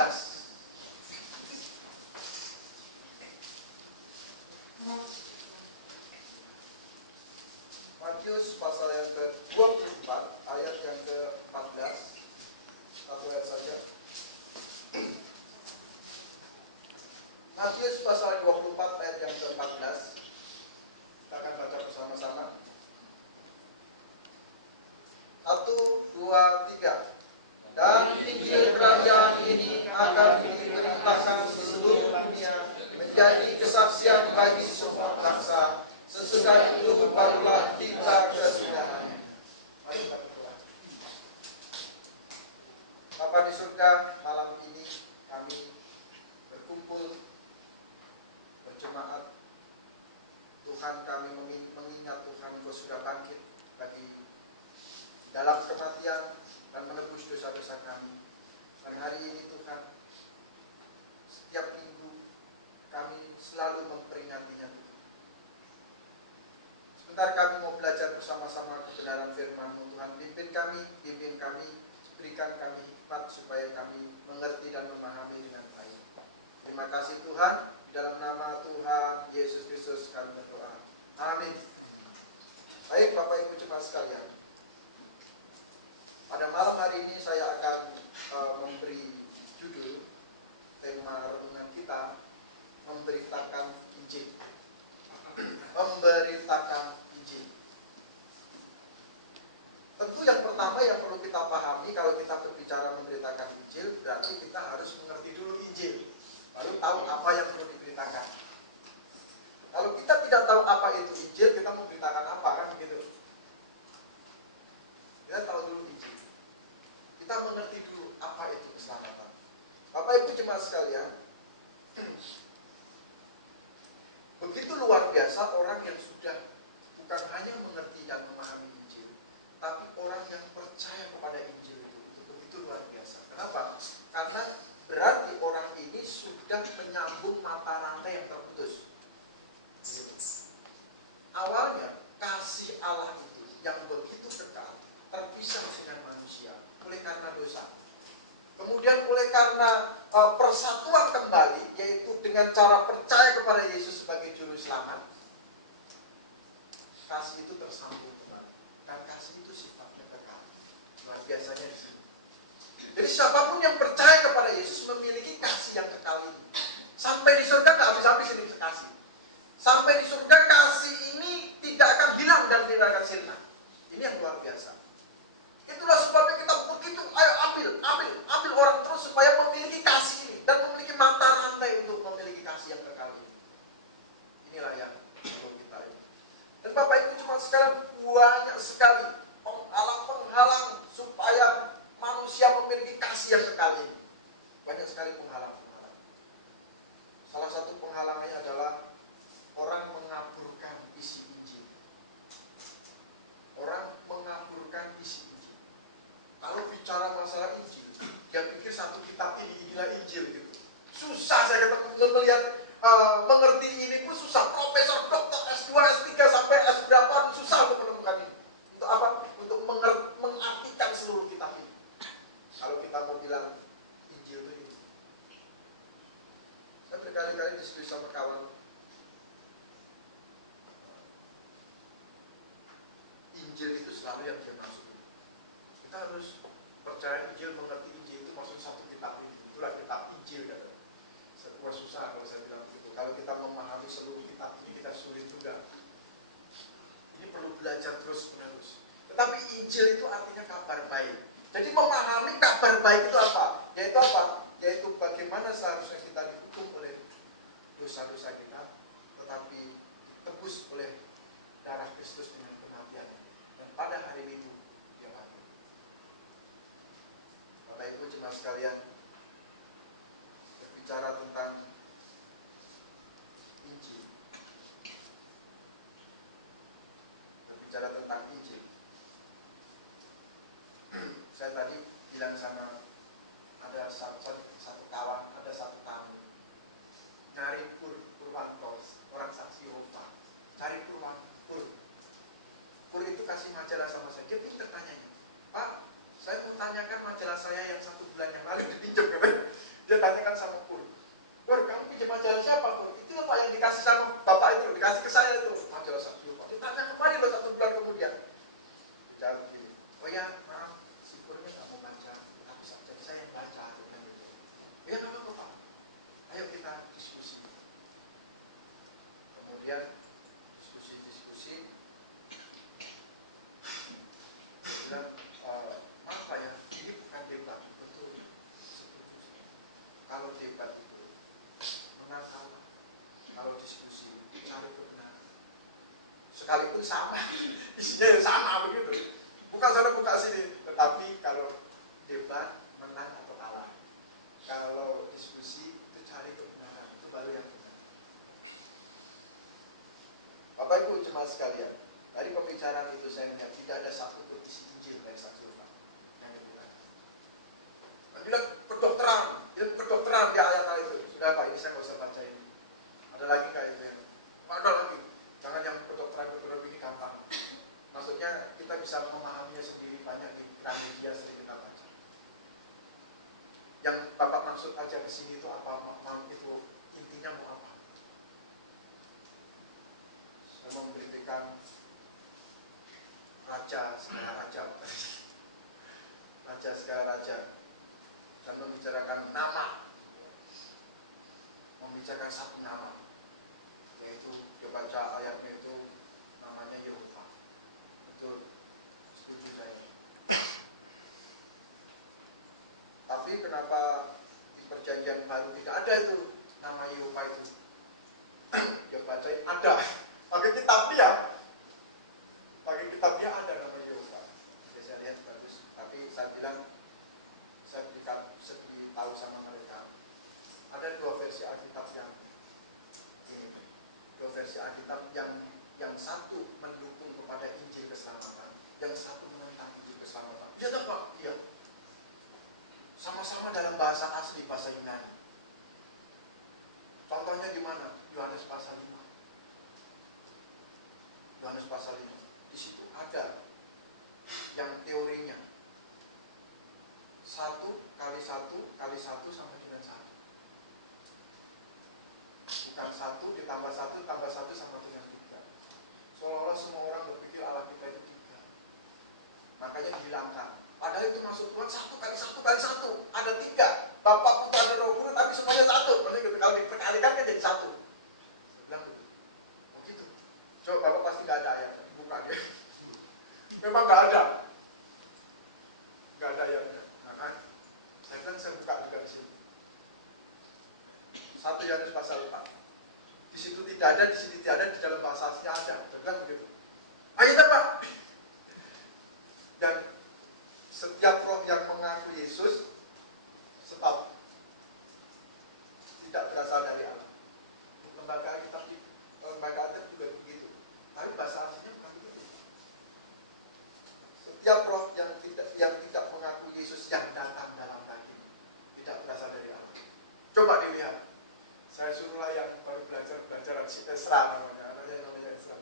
14. Matius pasal yang ke-24 ayat yang ke-14. Satu ayat saja. Matius pasal 24 ayat yang ke-14. Kita akan baca bersama-sama. 1, 2, 3. Dan Injil kerajaan ini akan diberitakan seluruh dunia menjadi kesaksian bagi semua bangsa. Sesudah itu barulah kita kesudahannya. Mari kita berdoa. Bapa di surga, malam ini kami berkumpul berjemaat. Tuhan, kami mengingat Tuhan Engkau sudah bangkit bagi dalam kematian dan menebus dosa-dosa kami. Dan hari ini Tuhan, setiap minggu kami selalu memperingatinya Tuhan. Sebentar kami mau belajar bersama-sama kebenaran firman-Mu Tuhan. Pimpin kami, berikan kami hikmat supaya kami mengerti dan memahami dengan baik. Terima kasih Tuhan, di dalam nama Tuhan Yesus Kristus kami berdoa. Amin. Baik Bapak Ibu jemaat sekalian, pada malam hari ini saya akan memberi judul tema renungan kita, memberitakan Injil. Memberitakan Injil. Tentu yang pertama yang perlu kita pahami kalau kita berbicara memberitakan Injil, berarti kita harus mengerti dulu Injil, baru tahu apa yang perlu diberitakan. Kalau kita tidak tahu apa itu Injil, kita memberitakan apa, kan begitu? Kita tahu dulu Injil. Kita mengerti dulu apa itu keselamatan. Bapak Ibu jemaat sekalian, begitu luar biasa orang yang sudah bukan hanya mengerti dan memahami Injil, tapi orang yang percaya kepada Injil itu begitu luar biasa. Kenapa? Karena berarti orang ini sudah menyambung mata rantai yang terputus. Awalnya kasih Allah itu yang begitu dekat terpisah dengan manusia oleh karena dosa. Kemudian oleh karena persatuan kembali, yaitu dengan cara percaya kepada Yesus sebagai juru selamat, kasih itu tersambung kembali. Dan kasih itu sifatnya kekal. Luar biasanya di sini. Jadi siapapun yang percaya kepada Yesus memiliki kasih yang kekal ini. Sampai di surga nggak habis-habis ini kasih. Sampai di surga kasih ini tidak akan hilang dan tidak akan sirna. Ini yang luar biasa. Itulah sebabnya kita begitu, ayo ambil orang terus supaya memiliki kasih ini dan memiliki mata rantai untuk memiliki kasih yang kekal ini. Inilah yang perlu kita ini. Dan Bapak Ibu cuma sekarang banyak sekali penghalang supaya manusia memiliki kasih yang kekal ini. Banyak sekali penghalang-penghalang. Salah satu penghalangnya adalah orang mengaburkan isi Injil. Orang mengaburkan isi Injil. Kalau bicara masalah Injil, dia pikir satu kitab inilah Injil gitu. Susah saya melihat mengerti ini pun susah. Profesor, dokter, S2, S3 sampai S berapa susah untuk menemukan ini. Untuk apa? Untuk mengartikan seluruh kitab ini. Kalau kita mau bilang Injil itu ini. Saya berkali-kali diskusi sama kawan. Injil itu selalu yang dia maksud. Kita harus percaya Injil, mengerti Injil itu maksud satu kitab ini. Itulah kitab Injil kan. Sebuah susah kalau saya bilang begitu. Kalau kita memahami seluruh kitab ini kita sulit juga. Ini perlu belajar terus menerus. Tetapi Injil itu artinya kabar baik. Jadi memahami kabar baik itu apa? Yaitu apa? Yaitu bagaimana seharusnya kita dihukum oleh dosa-dosa kita, tetapi ditebus oleh darah Kristus dengan kematian. Dan pada hari Minggu dia mati. Bapak Ibu jemaat sekalian, berbicara tentang Injil. Berbicara tentang Injil. Saya tadi bilang sama ada satu kawan, ada satu tamu cari Purwanto, orang saksi Yehova, cari Pur itu kasih majalah sama saya. Dia pintar tanyanya, Pak, saya mau tanyakan majalah saya yang 1 bulan yang lalu dipinjam katanya. Dia kalau debat itu menang kalah, kalau diskusi cari kebenaran. Sekalipun sama, isinya ya sama begitu. Bukan sana buka sini, tetapi kalau debat menang atau kalah, kalau diskusi itu cari kebenaran, itu baru yang benar. Bapak Ibu jemaat sekalian, dari pembicaraan itu saya melihat tidak ada satu pun isi Injil dari saksi Yohanes yang dibilang. Bilang kedokteran, ilmu kedokteran di ayat-ayat itu. Sudah Pak, ini saya nggak usah baca ini. Ada lagi nggak itu yang? Ada lagi. Jangan yang kedokteran ini gampang. Maksudnya kita bisa memahaminya sendiri, banyak di Gramedia sering kita baca. Yang Bapak maksud aja ke sini itu apa? Itu intinya mau apa? Saya mau memberikan raja segala raja, raja segala raja, dan membicarakan nama, membicarakan satu nama, yaitu dia baca ayatnya itu namanya Yehova. Betul, setuju saya. Tapi kenapa di perjanjian baru tidak ada itu nama Yehova itu? Dia baca ada, pakai kitab dia. Pakai kitab dia ada nama Yehova. Jadi saya lihat bagus. Tapi saya bilang, saya tahu sama mereka. Ada dua versi Alkitab yang ini, dua versi Alkitab yang satu mendukung kepada Injil keselamatan, yang satu menentang Injil keselamatan. Dia apa? Iya. Sama-sama dalam bahasa asli, bahasa Yunani. Contohnya di mana? Yohanes pasal 5. Yohanes pasal 5. Di situ ada yang teorinya 1 kali 1 kali 1 sama dengan 1. Bukan 1 ditambah 1 tambah 1 sama dengan 3. Seolah-olah semua orang berpikir Allah kita itu 3. Makanya dihilangkan. Padahal itu maksud Tuhan 1 kali 1 kali 1. Ada 3. Bapa, Putra, dan Roh Kudus, tapi semuanya 1. Maksudnya kalau diperkalikan kan jadi 1. Saya bilang begitu. Oh gitu. Coba Bapak pasti nggak ada ayatnya. Buka dia. Memang nggak ada. Nggak ada ayatnya. Nah kan? Saya buka juga di situ. 1 Yohanes pasal 4. Di situ tidak ada, di sini tidak ada, di dalam bahasa aslinya ada. Saya bilang begitu. Ayat apa? Dan setiap roh yang mengaku Yesus stop, tidak berasal dari Allah. Lembaga Alkitab juga begitu. Tapi bahasa aslinya bukan begitu. Setiap roh yang tidak mengaku Yesus yang datang dalam daging tidak berasal dari Allah. Coba dilihat. Saya suruhlah yang baru belajar Esra namanya Esra.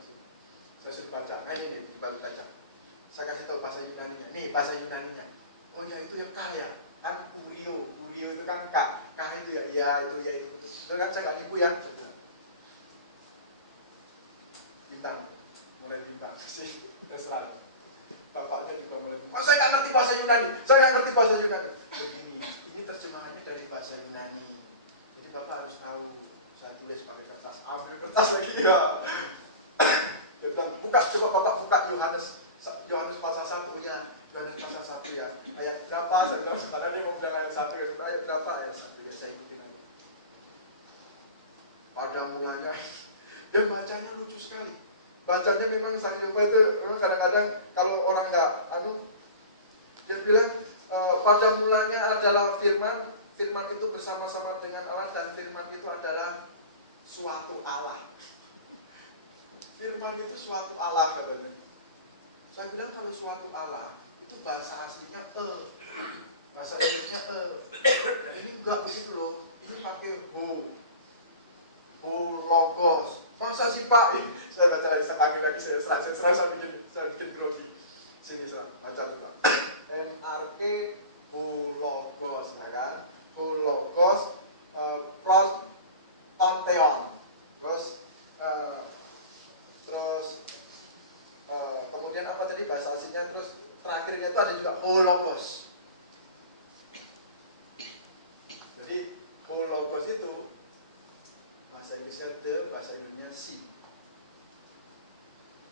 Saya suruh baca. Nah ini baru baca. Saya kasih tahu bahasa Yunaninya. Nih bahasa Yunaninya. Oh ya itu yang kaya. Kan Urio itu kan K itu ya. Ya itu. Itu kan saya nggak nipu ya. Bintang. Mulai bintang sih. Esra. Bapaknya juga mulai bintang. Saya nggak ngerti bahasa Yunani. Begini. Ini terjemahannya dari bahasa Yunani. Jadi Bapak harus tahu. Saya tulis pakai kertas. Ambil kertas lagi ya. Dia bilang, coba Bapak buka Yohanes pasal 1 ya. Yohanes pasal 1 ya. Ayat berapa? Saya bilang, padahal dia mau bilang ayat 1 ya. Ayat berapa? Ayat 1 ya. Saya ikutin aja. Pada mulanya, dan bacanya lucu sekali. Bacanya memang Sang Yehova itu memang kadang-kadang kalau orang nggak dia bilang pada mulanya adalah firman itu bersama-sama dengan Allah, dan firman itu adalah suatu Allah. Firman itu suatu Allah katanya. Saya bilang kalau suatu Allah itu bahasa aslinya bahasa Inggrisnya ini enggak begitu loh. Ini pakai logos. Masa sih Pak? Saya baca lagi, saya panggil lagi, saya bikin grogi. Sini saya baca dulu. MRK logos, ya kan? Logos plus pantheon. Terus kemudian apa tadi bahasa aslinya, terus terakhirnya itu ada juga hologos. Jadi hologos itu bahasa Inggrisnya bahasa Indonesia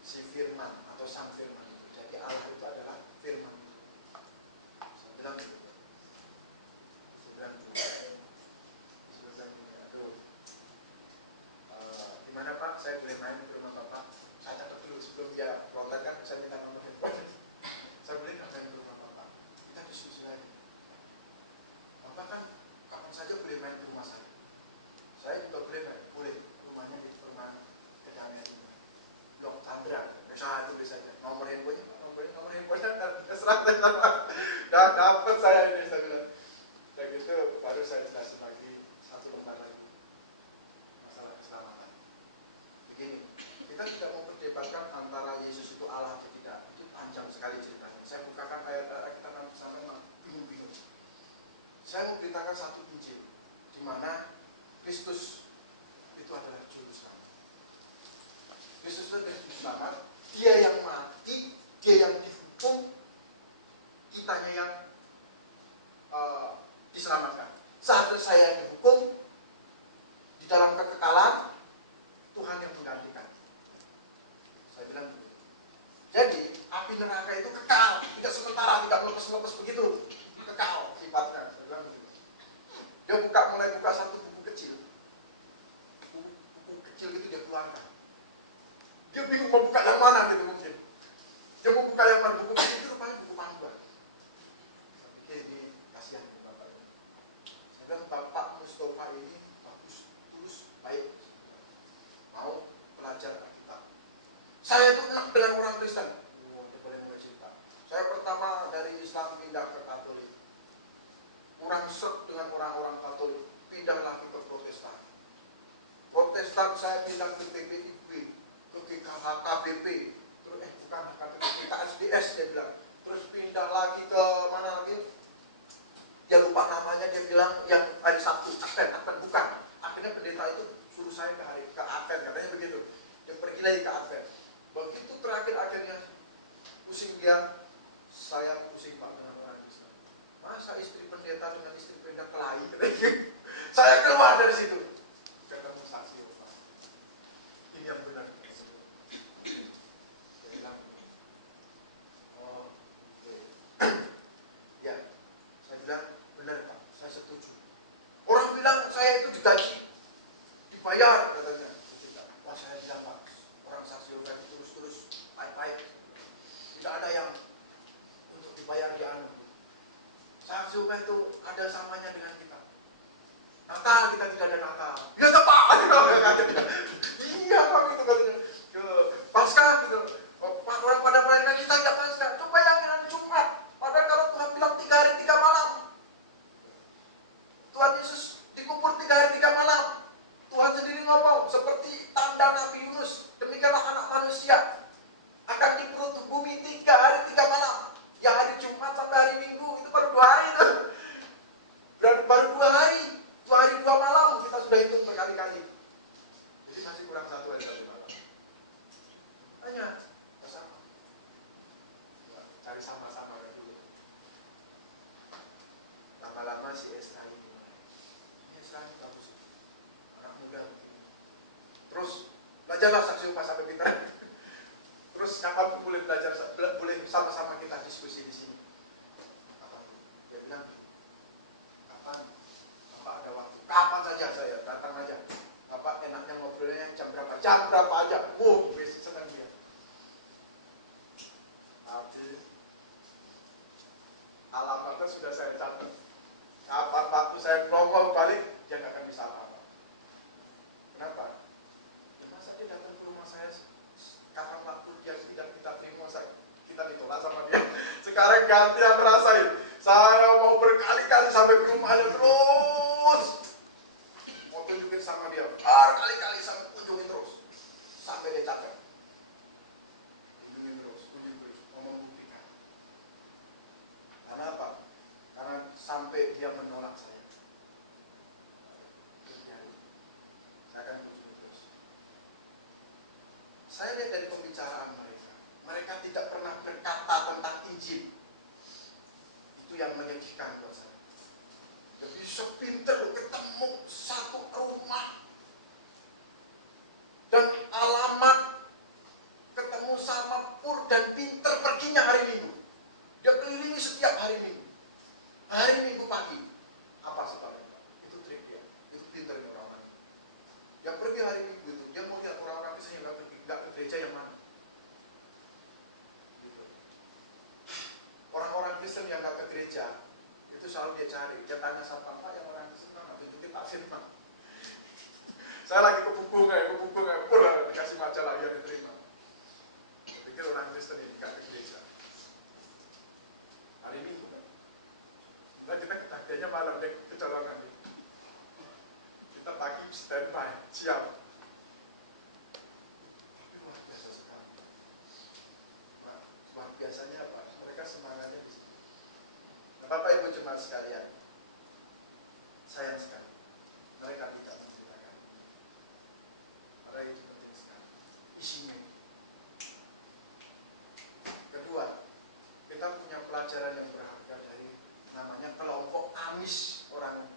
si firman atau sang firman. Jadi Allah itu adalah firman. lemes begitu, kekal sifatnya. Saya bilang begitu. Dia mulai buka satu buku kecil. Buku kecil itu dia keluarkan. Dia bingung mau buka yang mana gitu mungkin. Dia mau buka yang mana, buku kecil itu rupanya buku mangga. Saya pikir ini kasihan ke bapak ini. Saya bilang Bapak Mustafa ini bagus, tulus, baik. Mau belajar Alkitab. Saya itu enak dengan orang Kristen. Dia boleh mulai cerita. Saya pertama dari Islam pindah ke Katolik. Kurang serp dengan orang-orang Katolik. Pindah lagi ke Protestan. Protestan saya pindah ke PPIB, ke KBP, terus bukan KBP, KSDS dia bilang. Terus pindah lagi ke mana lagi? Dia lupa namanya, dia bilang yang hari Sabtu, Advent bukan. Akhirnya pendeta itu suruh saya ke Advent, katanya begitu. Dia pergi lagi ke Advent. Begitu terakhir akhirnya pusing dia, saya pusing Pak dengan orang Kristen. Masa istri pendeta dengan istri pendeta kelahi? Saya keluar dari situ. Ketemu saksi Pak. Ini yang benar. Dia bilang, oh, ya. Saya bilang, benar Pak, saya setuju. Orang bilang saya itu digaji, dibayar katanya. Wah, saya bilang Pak, orang saksi Yehova itu terus baik-baik. Tidak ada yang untuk dibayar di anu. Saksi Yehova itu ada samanya dengan kita. Natal kita tidak ada Natal. Ya Pak, iya Pak gitu katanya. Paskah gitu. Orang pada merayakan kita tidak Paskah. Coba bayangin hari Jumat. Padahal kalau Tuhan bilang 3 hari 3 malam. Tuhan Yesus dikubur 3 hari 3 malam. Tuhan sendiri ngomong seperti tanda Nabi Yunus. Demikianlah anak manusia akan di perut bumi 3 hari 3 malam. Ya hari Jumat sampai hari Minggu itu baru 2 hari itu. Baru 2 hari. 2 hari 2 malam kita sudah hitung berkali-kali. Jadi masih kurang 1 hari 1 malam. Hanya sama. Cari sama-sama dulu. Lama-lama si Esra ini mulai. Ini Esra ini bagus. Anak muda begini. Terus belajarlah saksi Yehova sampai pintar. Terus siapapun boleh belajar, boleh sama-sama kita diskusi di sini. Apa? Dia bilang, kapan? Bapak ada waktu? Kapan saja saya datang aja. Bapak enaknya ngobrolnya jam berapa? Jam berapa aja? Besok senang dia. Tapi alamatnya sudah saya catat. Kapan waktu saya nongol balik, dia nggak akan bisa apa-apa. Kenapa? Ya, masa dia datang ke rumah saya, kapan waktu dia tidak kita terima, kita ditolak sama dia. Sekarang gantian rasain. Saya mau berkali-kali sampai ke rumahnya terus. Mau tunjukin sama dia. Berkali-kali sampai kunjungin terus. Sampai dia capek. Kunjungin terus. Mau membuktikan. Karena apa? Karena sampai dia menolak saya. Saya akan kunjungi terus. Saya lihat dari pembicaraan mereka. Mereka tidak pernah berkata tentang Injil. Itu yang menyedihkan buat saya. Ya bisa pinter ketemu satu rumah dan alamat, ketemu sama pur dan pinter perginya hari Minggu. Dia kelilingi setiap hari Minggu. Hari Minggu pagi. Apa sebabnya? Itu trik dia. Itu pinter orang-orang. Yang pergi hari Minggu itu, dia mau lihat orang-orang Kristen yang nggak ke gereja yang mana. Gitu. Orang-orang Kristen yang nggak ke gereja itu selalu dia cari. Dia tanya sama Pak yang orang Kristen mana, tunjukin Pak Firman. Saya lagi kebukung pulang dikasih majalah yang diterima. Saya pikir orang Kristen ini nggak ke gereja. Hari Minggu kan. Nah kita ketagihannya malam deh kecolongan itu. Kita pagi standby, siap. Tapi luar biasa sekali. Nah, luar biasanya apa? Mereka semangatnya di sini. Nah, Bapak Ibu jemaat sekalian, sayang sekali mereka tidak menceritakan. Karena itu penting sekali. Isinya. Kedua, kita punya pelajaran yang berharga dari namanya kelompok Amis, orang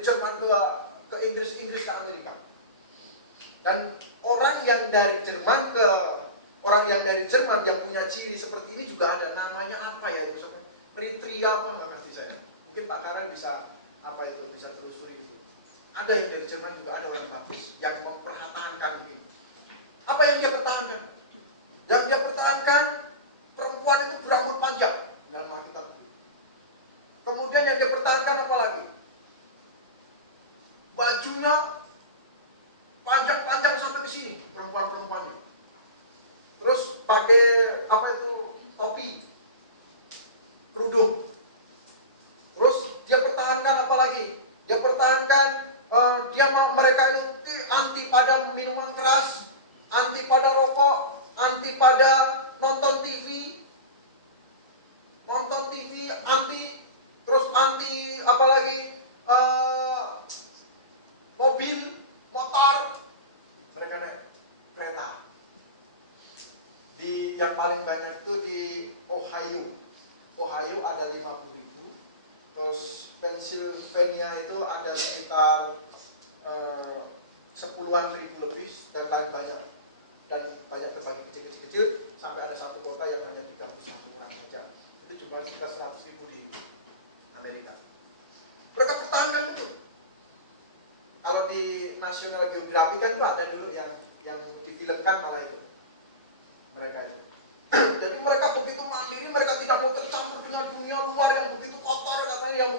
Jerman ke Inggris, Inggris ke Amerika. Dan orang yang dari Jerman yang punya ciri seperti ini juga ada, namanya apa ya itu? Ritria apa nggak ngerti saya. Mungkin Pak Karen bisa bisa telusuri itu. Ada yang dari Jerman juga, ada orang baptis yang mempertahankan ini. Apa yang dia pertahankan? Yang dia pertahankan perempuan itu berambut panjang dalam Alkitab. Kemudian yang dia pertahankan apa lagi? Bajunya panjang-panjang sampai ke sini, perempuannya. Terus pakai topi, kerudung. Terus dia pertahankan apa lagi? Dia pertahankan mereka itu anti pada minuman keras, anti pada rokok, anti pada nonton TV, anti apa lagi? Mobil, motor, mereka naik kereta. Yang paling banyak itu di Ohio ada 50.000. Terus Pennsylvania itu ada sekitar 10-an ribu lebih, dan banyak terbagi kecil-kecil sampai ada satu kota yang hanya 31 orang saja. Itu jumlah sekitar 100.000 di Amerika. Mereka pertahankan itu. Kalau di National Geographic kan itu ada dulu yang difilmkan malah itu. Mereka itu. Jadi mereka begitu mandiri, mereka tidak mau tercampur dengan dunia luar yang begitu kotor katanya, yang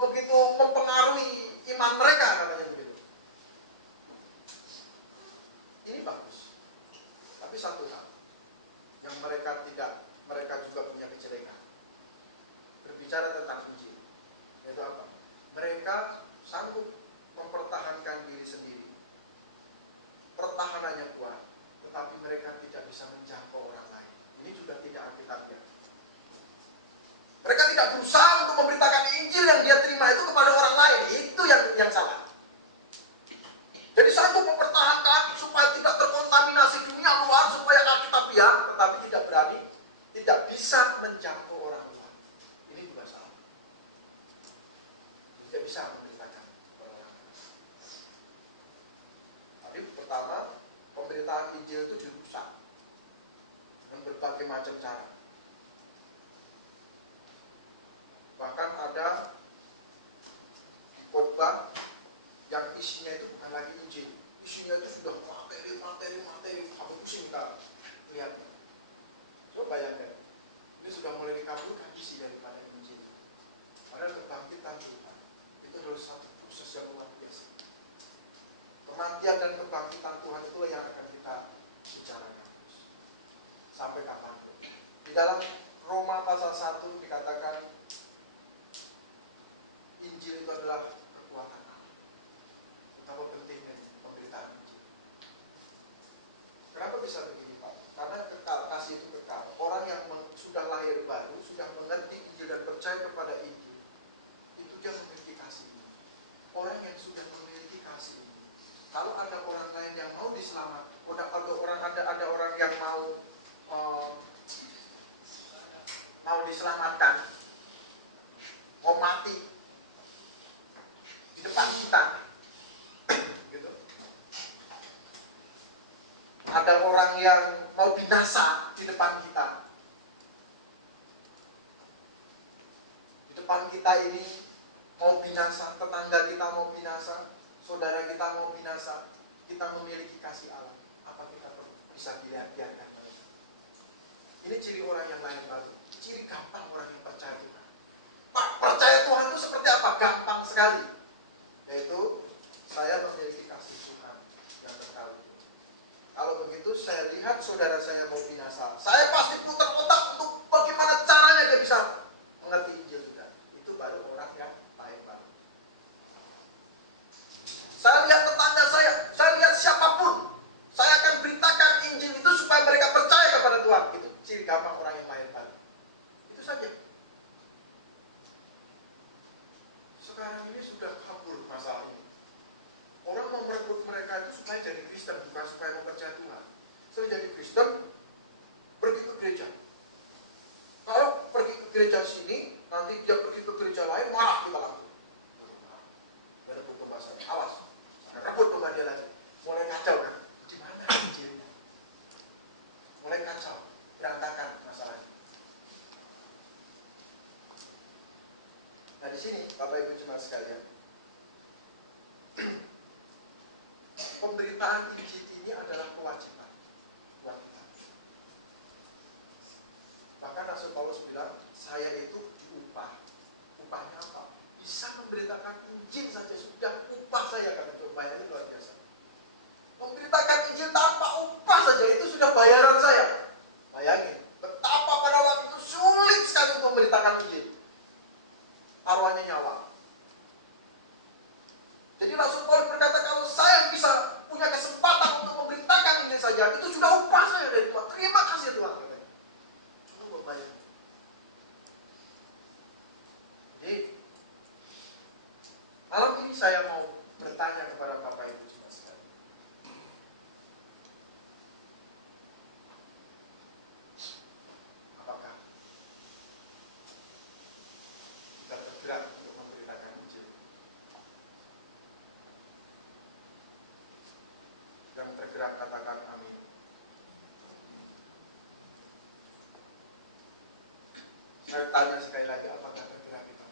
begitu mempengaruhi iman mereka katanya begitu. Ini bagus. Tapi satu hal yang mereka juga punya kejelekan. Berbicara tentang Injil, yaitu apa? Mereka sanggup mempertahankan diri sendiri. Pertahanannya kuat, tetapi mereka tidak bisa menjangkau orang lain. Ini juga tidak alkitabiah. Mereka tidak berusaha untuk memberitakan Injil yang dia terima itu kepada orang lain. Itu yang salah. Jadi sanggup mempertahankan supaya tidak terkontaminasi dunia luar, supaya alkitabiah, tetapi tidak berani, tidak bisa menjangkau orang luar. Ini juga salah. Tidak bisa memberitakan orang lain. Tapi pertama, pemberitaan Injil itu dirusak dengan berbagai macam cara. Bahkan ada khotbah yang isinya itu bukan lagi Injil, isinya itu sudah materi, kamu pusing kita lihatnya. Coba bayangkan, ini sudah mulai dikabulkan isi daripada Injil. Padahal kebangkitan Tuhan itu adalah satu proses yang luar biasa. Kematian dan kebangkitan Tuhan itulah yang akan kita bicarakan sampai kapanpun. Di dalam Roma pasal 1 dikatakan Injil itu adalah kekuatan Allah. Betapa pentingnya pemberitaan Injil. Kenapa bisa begini Pak? Karena kekal, kasih itu kekal. Orang yang sudah lahir baru, sudah mengerti Injil dan percaya kepada Injil, itu dia memiliki kasih. Orang yang sudah memiliki kasih, kalau ada orang lain yang mau diselamatkan, ada orang yang mau diselamatkan, mau mati di depan kita, gitu. Ada orang yang mau binasa di depan kita. Di depan kita ini mau binasa, tetangga kita mau binasa, saudara kita mau binasa, kita memiliki kasih Allah. Apa kita bisa biarkan mereka? Ini ciri orang yang lain baru. Ciri gampang orang yang percaya Tuhan. Pak, percaya Tuhan itu seperti apa? Gampang sekali. Yaitu, saya memiliki kasih Tuhan yang kekal. Kalau begitu, saya lihat saudara saya mau binasa, saya pasti putar otak untuk bagaimana caranya dia bisa mengerti Injil juga. Itu baru orang yang baik banget. Saya lihat tetangga saya lihat siapapun, saya akan beritakan Injil itu supaya mereka percaya kepada Tuhan. Itu ciri gampang orang yang lahir baru. Itu saja. Sekarang ini sudah kabur masalah ini. Orang mau merekrut mereka itu supaya jadi Kristen, bukan supaya mempercayai Tuhan. Saya jadi Kristen, pergi ke gereja. Kalau pergi ke gereja sini, nanti Bapak Ibu jemaat sekalian, pemberitaan Injil ini adalah kewajiban buat kita. Bahkan Rasul Paulus bilang, saya itu diupah. Upahnya apa? Bisa memberitakan Injil saja sudah upah saya, kata upahnya ini luar biasa. Memberitakan Injil tanpa upah saja itu sudah bayaran saya. Bayangin, betapa pada waktu itu sulit sekali untuk memberitakan Injil. Taruhannya nyawa. Jadi Rasul Paulus berkata, kalau saya bisa punya kesempatan untuk memberitakan ini saja, itu sudah upah saya dari Tuhan. Terima kasih Tuhan. Cuma membayar. Jadi malam ini saya mau bertanya kepada Bapak Ibu jemaat sekalian. Apakah kita tergerak untuk memberitakan Injil? Yang tergerak katakan amin. Saya tanya sekali lagi, apakah tergerak kita?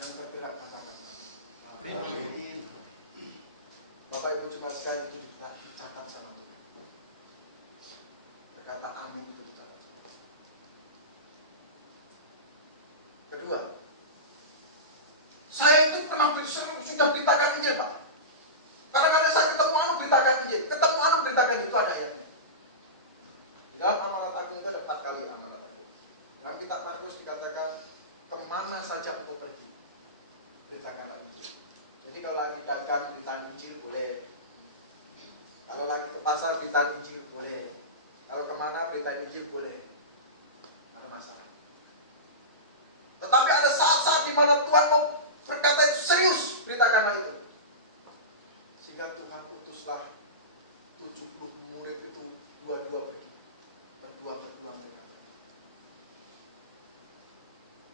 Yang tergerak katakan amin. Bapak Ibu jemaat sekalian, itu dicatat sama Tuhan. Berkata amin itu dicatat. Kedua, saya itu pernah sudah beritakan Injil, Pak. Kadang-kadang saya ketemu anu beritakan Injil, ketemu anu beritakan itu ada ayatnya. Dalam Amanat Agung itu ada 4 kali Amanat Agung. Dalam kitab Markus dikatakan, kemana saja engkau pergi, beritakanlah Injil. Jadi kalau lagi dagang beritaan Injil boleh. Kalau lagi ke pasar beritaan Injil boleh. Kalau kemana beritaan Injil boleh. Tidak ada masalah. Tetapi ada saat-saat di mana Tuhan mau berkata itu serius, beritakanlah itu. Sehingga Tuhan utuslah 70 murid itu dua-dua pergi. Berdua-berdua mereka.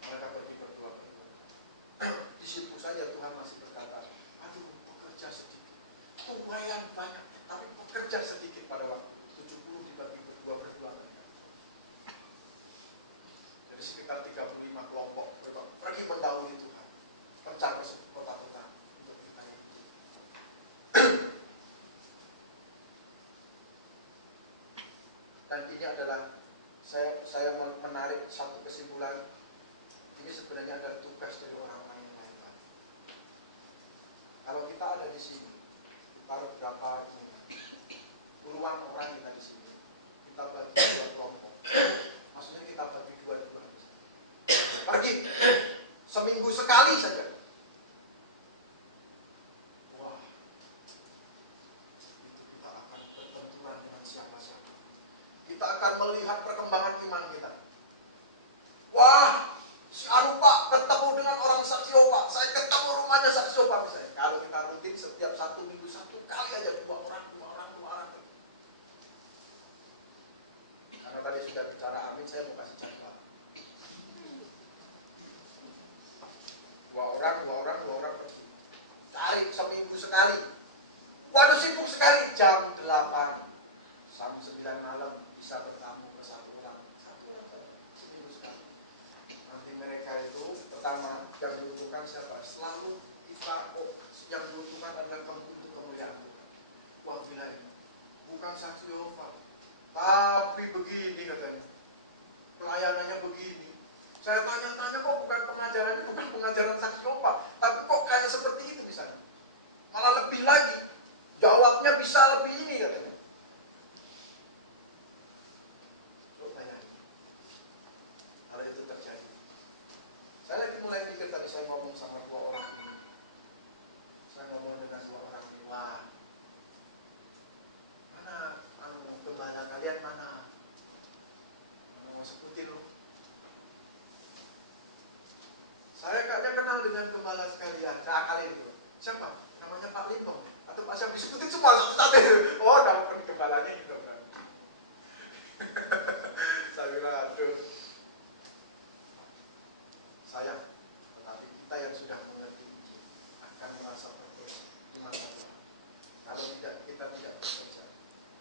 Mereka pergi berdua-berdua. Di situ saja Tuhan masih berkata, aduh pekerja sedikit. Lumayan banyak, tapi pekerja sedikit pada waktu 70 dibagi berdua-berdua mereka. Jadi sekitar 35 kelompok pergi mendahului Tuhan. Mencar ke kota-kota untuk bertanya. Dan ini adalah saya menarik satu kesimpulan. Ini sebenarnya adalah tugas dari orang-orang yang lain. Kalau kita ada di sini, taruh berapa puluhan orang kita di sini, kita bagi dua kelompok. Maksudnya kita bagi dua-dua. Pergi seminggu sekali saja. Wah, itu kita akan berbenturan dengan siapa-siapa. Kita akan melihat perkembangan iman kita. Wah, si anu Pak ketemu dengan orang Saksio Pak. Saya ketemu rumahnya Saksio Pak misalnya. Kalau kita rutin setiap 1 minggu 1 kali aja 2 orang. Karena tadi sudah bicara amin, saya mau kasih contoh. 2 orang pergi. Cari seminggu sekali. Waduh sibuk sekali. Jam 8 sampai 9 malam bisa bertamu ke 1 orang. 1 orang seminggu sekali. Nanti mereka itu pertama yang diuntungkan siapa? Selalu kita yang diuntungkan adalah untuk kemuliaan Tuhan. Wah gila ini. Bukan saksi Yehova, tapi begini katanya. Pelayanannya begini. Saya tanya-tanya kok bukan pengajaran saksi Yehova, tapi kok kayak seperti itu misalnya. Malah lebih lagi. Jawabnya bisa lebih ini katanya. Coba bayangin. Kalau itu terjadi. Saya lagi mulai pikir tadi saya ngomong sama 2 orang ini. Saya ngomong dengan 2 orang ini. Wah, mana gembala kalian mana? Mana mau sebutin loh. Saya kayaknya kenal dengan gembala sekalian. Kalian itu. Siapa? Namanya Pak Lindong. Atau Pak siapa? Disebutin semua satu-satu. Oh, nama gembalanya gitu kan. Saya bilang, aduh. Sayang. Tetapi kita yang sudah mengerti akan merasa berbeda. Cuma kalau kita tidak bekerja.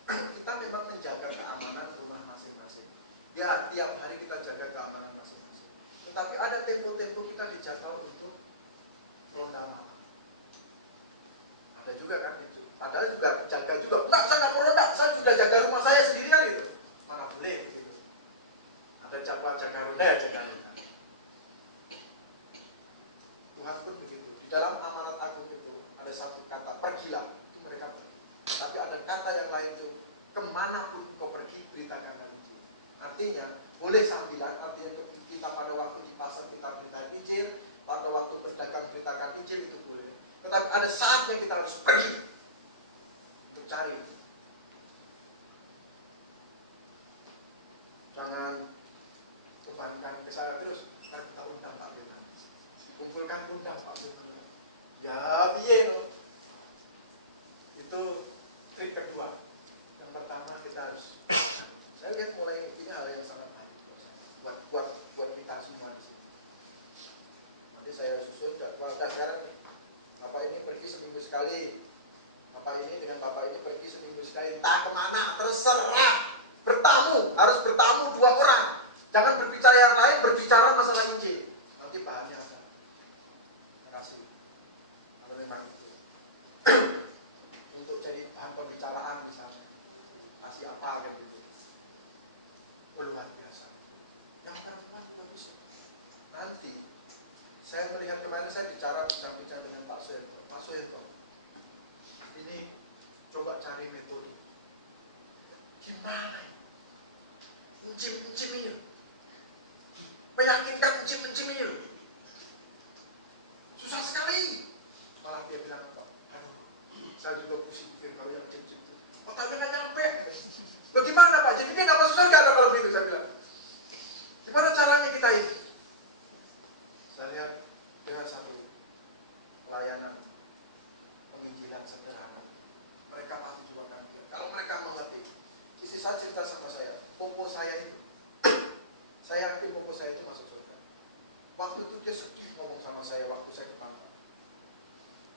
Kita memang menjaga keamanan rumah masing-masing. Ya, tiap hari kita jaga keamanan masing-masing. Tetapi ada tempo-tempo dalam amanat agung itu ada satu kata, pergilah, itu mereka pergi. Tapi ada kata yang lain itu, kemanapun kau pergi, beritakanlah Injil. Artinya, boleh sambilan, artinya kita pada waktu di pasar kita beritakan Injil, pada waktu berdagang beritakan Injil, itu boleh. Tetapi ada saatnya kita harus pergi untuk cari. Jangan bebankan ke saya terus, ntar kita undang Pak Firman. Kumpulkan undang Pak Firman. Ya, piye no? Itu trik kedua. Yang pertama kita harus, saya lihat mulai ini hal yang sangat baik buat kita semua di sini. Nanti saya susun jadwal. Dan sekarang Bapak ini pergi seminggu sekali. Bapak ini dengan Bapak ini pergi seminggu sekali. Entah kemana, terserah. Bertamu, harus bertamu 2 orang. Jangan berbicara yang lain, berbicara masalah Injil. Nanti bahannya ada. Terima kasih. Kalau memang itu. Untuk jadi bahan pembicaraan misalnya. Kasih apa gitu. Luar biasa. Yang perempuan bagus. Nanti, saya melihat kemarin saya bicara dengan Pak Soeharto. Pak Soeharto, ini coba cari metode. Gimana? Encim ini. Meyakinkan encim ini. Susah sekali. Malah dia bilang, aduh, saya juga pusing pikir kalau yang encim itu. Otaknya nggak nyampe. Bagaimana Pak? Jadi dia nggak masuk surga kalau begitu, saya bilang. Gimana caranya kita ini? Saya lihat dengan satu pelayanan penginjilan sederhana. Mereka pasti juga akan lihat. Kalau mereka mengerti, istri saya cerita sama saya, popo saya itu, saya yakin popo saya itu masuk surga. Waktu itu dia sedih ngomong sama saya waktu saya ke Bangka.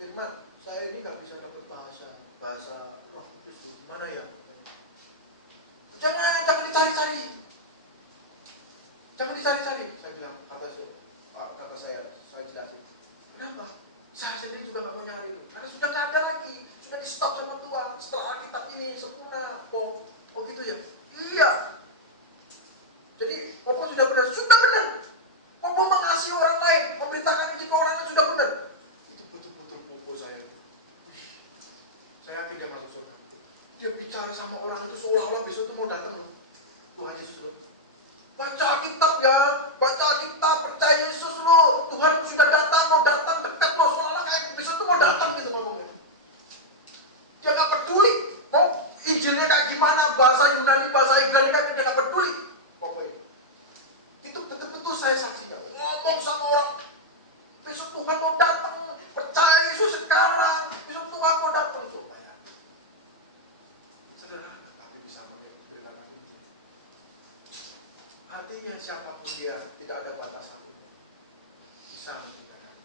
Firman, saya ini gak bisa dapat bahasa roh kudus, gimana ya? Jangan dicari-cari. Jangan dicari-cari. Saya bilang, kata saya jelasin. Kenapa? Saya sendiri juga gak mau nyari itu. Karena sudah gak ada lagi. Sudah di stop sama Tuhan. Setelah Alkitab ini sempurna. Oh gitu ya? Iya. Jadi, Popo sudah benar. Sudah benar. Popo mengasihi orang lain. Memberitakan Injil ke orang lain sudah benar. Itu betul-betul Popo saya. Saya yakin dia masuk surga. Dia bicara sama orang itu seolah-olah besok itu mau datang loh. Tuhan Yesus loh. Baca Alkitab ya. Baca Alkitab. Percaya Yesus loh. Tuhan sudah datang. Mau datang dekat loh. Seolah-olah kayak besok itu mau datang gitu ngomongnya. Dia gak peduli. Mau Injilnya kayak gimana. Bahasa Yunani, bahasa Ibrani kayak dia gak peduli. Pokoknya. Itu betul-betul saya saksikan. Ngomong sama orang. Besok Tuhan mau datang. Percaya Yesus sekarang. Besok Tuhan mau datang. Supaya. Sederhana. Tapi bisa pakai beritakan Injil. Artinya siapapun dia tidak ada batasan. Bisa memberitakan.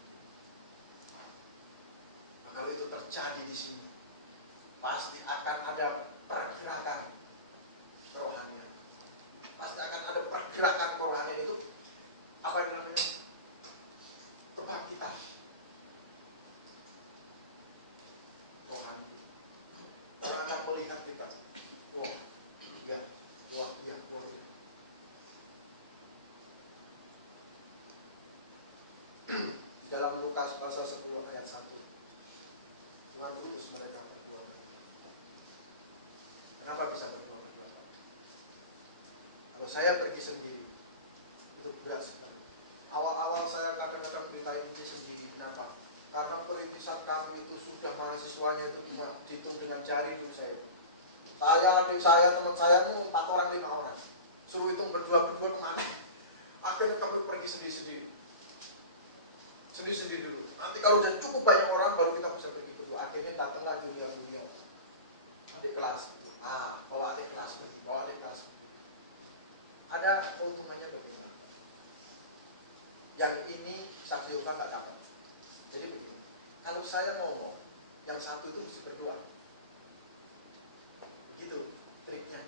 Nah, kalau itu terjadi di sini, pasti akan ada pergerakan kerohanian. Pasti akan ada pergerakan kerohanian itu. Apa yang namanya? Kebangkitan. Rohani. Orang akan melihat kita. Wah, iya, boleh. Dalam Lukas pasal 10 ayat 1. Tuhan utus mereka berdua. Kenapa bisa berdua? Kalau saya pergi sendiri, itu berat sekali. Awal-awal saya kadang-kadang beritain Injil sendiri. Kenapa? Karena perintisan kami itu sudah mahasiswanya itu cuma dihitung dengan jari dulu saya. Adik saya, teman saya itu 4 orang, 5 orang. Suruh hitung berdua kemana? Akhirnya kami pergi sendiri-sendiri. Sendiri-sendiri dulu. Nanti kalau sudah cukup banyak orang baru kita bisa pergi dulu. Akhirnya datanglah junior. Adik kelas. Bawa adik kelas. Ada keuntungannya bagaimana? Yang ini saksi Yehova nggak dapat. Jadi begini. Kalau saya ngomong, yang satu itu mesti berdoa. Gitu triknya.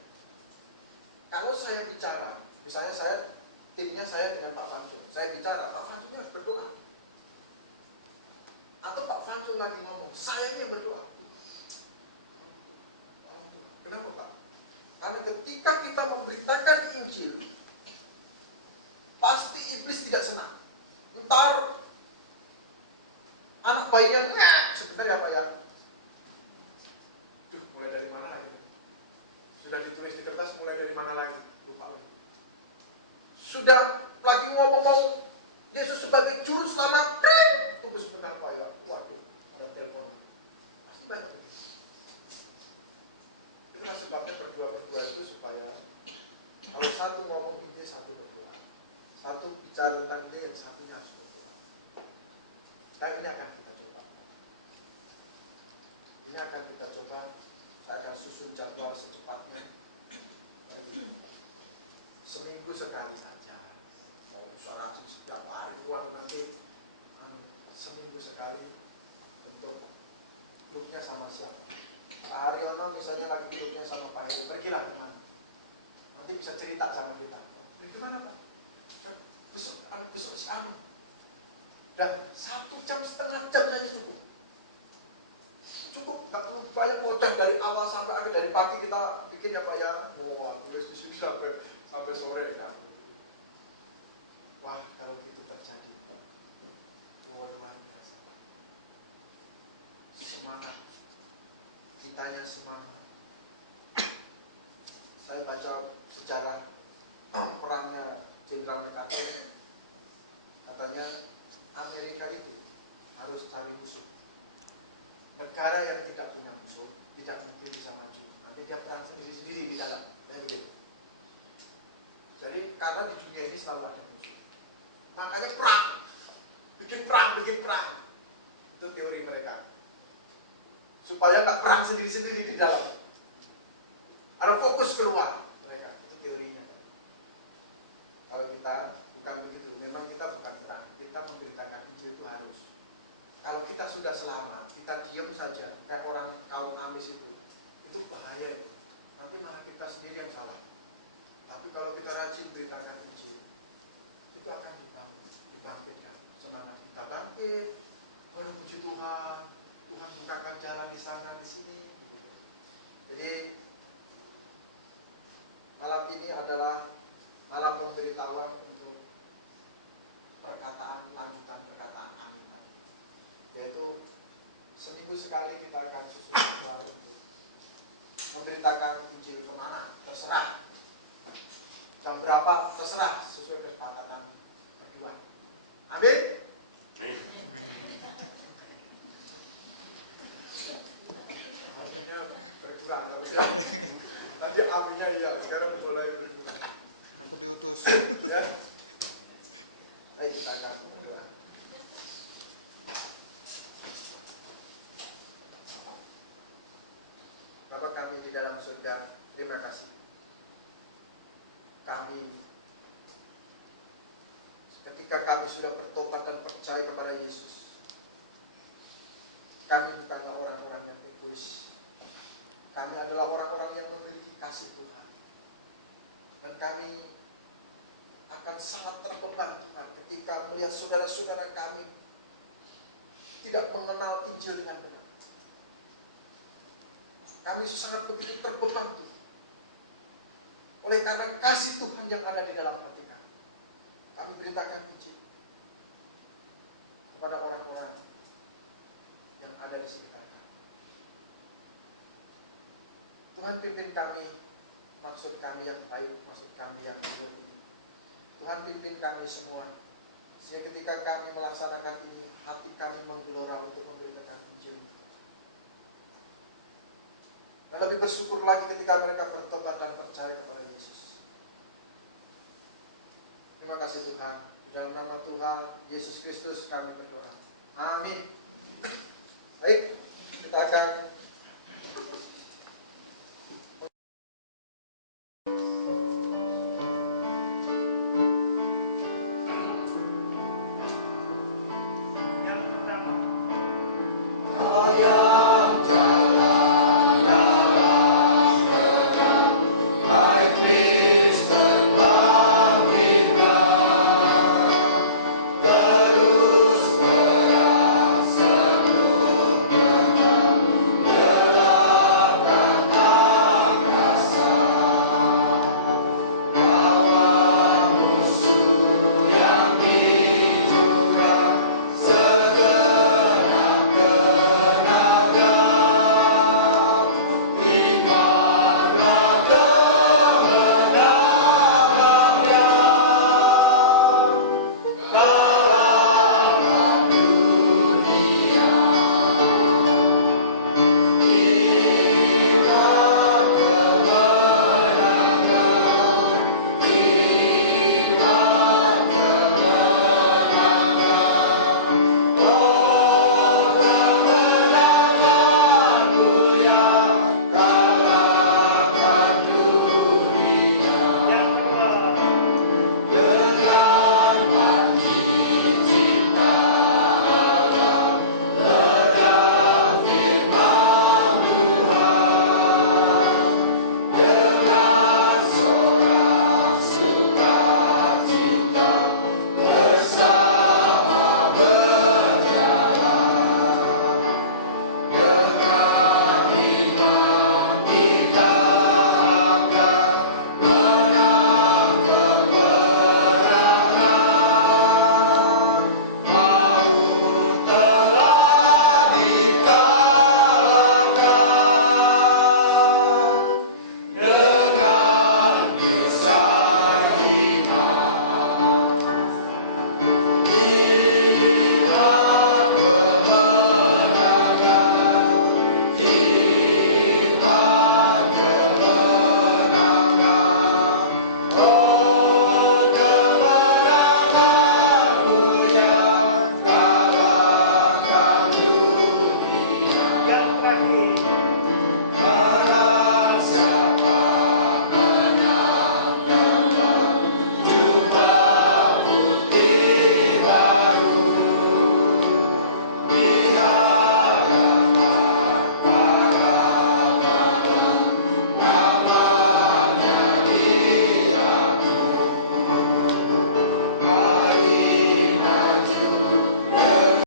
Kalau saya bicara, misalnya timnya saya dengan Pak Fancul. Saya bicara, Pak Fancul harus berdoa. Atau Pak Fancul lagi ngomong, saya ini yang berdoa. Kenapa Pak? Karena ketika kita memberitakan Injil, pasti iblis tidak senang. Ntar anak lainnya, sebentar ya Pak ya. Mulai dari mana lagi? Sudah ditulis di kertas, mulai dari mana lagi? Lupa lagi. Sudah lagi ngomong Yesus sebagai juru selamat, tunggu sebentar Pak ya. Waduh, ada telepon. Pasti banyak. Itulah sebabnya berdua-berdua itu supaya kalau satu ngomong ide, satu berdua. Satu bicara tentang ide, yang satunya harus berdua. Nah, ini akan kita coba. Ini akan kita coba. Saya akan susun jadwal secepatnya. Seminggu sekali saja. Mau suara setiap hari buat nanti seminggu sekali untuk grupnya sama siapa. Pak Haryono misalnya lagi grupnya sama Pak Heri, pergilah kemana. Nanti bisa cerita sama kita. Pergi kemana Pak? Besok si Anu. Dan 1,5 jam saja cukup. Cukup, nggak perlu banyak kocok dari awal sampai akhir, dari pagi kita bikin ya Pak ya. Wah, tulis di sini sampai sore kan. Wah, kalau gitu terjadi, luar biasa. Semangat, kitanya semangat. Saya baca sejarah perangnya Jenderal MacArthur. Katanya Amerika itu harus cari musuh. Negara yang tidak punya musuh tidak mungkin bisa maju. Nanti dia perang sendiri-sendiri di dalam. Jadi karena di dunia ini selalu ada musuh. Makanya perang. Bikin perang. Itu teori mereka. Supaya nggak perang sendiri-sendiri di dalam. Ada fokus keluar mereka. Itu teorinya. Kalau kita bukan begitu. Memang kita bukan perang. Kita memberitakan Injil itu harus. Kalau kita sudah selamat, kita diam saja, kayak orang kaum Amis itu bahaya. Nanti malah kita sendiri yang salah. Tapi kalau kita rajin beritakan Injil, itu akan dibangkitkan semangat kita bangkit. Waduh, puji Tuhan, Tuhan bukakan jalan di sana, di sini. Jadi malam ini adalah malam pemberitahuan untuk lanjutan perkataan amin, yaitu seminggu sekali kita akan susun untuk memberitakan Injil kemana, terserah. Jam berapa, terserah, sesuai kesepakatan berdua. Amin. Aminnya berkurang, tadi aminnya iya, sekarang mulai berkurang. Aku diutus, ya. Ayo kita akan berdoa. Bapa kami di dalam surga, terima kasih. Ketika kami sudah bertobat dan percaya kepada Yesus, kami bukanlah orang-orang yang egois. Kami adalah orang-orang yang memiliki kasih Tuhan. Dan kami akan sangat terbeban Tuhan ketika melihat saudara-saudara kami tidak mengenal Injil dengan benar. Kami sangat begitu terbeban Tuhan. Oleh karena kasih Tuhan yang ada di dalam hati kami, kami beritakan Injil kepada orang-orang yang ada di sekitar kami. Tuhan pimpin kami, maksud kami yang baik, maksud kami yang benar ini. Tuhan pimpin kami semua, sehingga ketika kami melaksanakan ini, hati kami menggelora untuk memberitakan Injil. Dan lebih bersyukur lagi ketika mereka bertobat dan percaya kepada Yesus. Terima kasih Tuhan. Dalam nama Tuhan Yesus Kristus kami berdoa. Amin.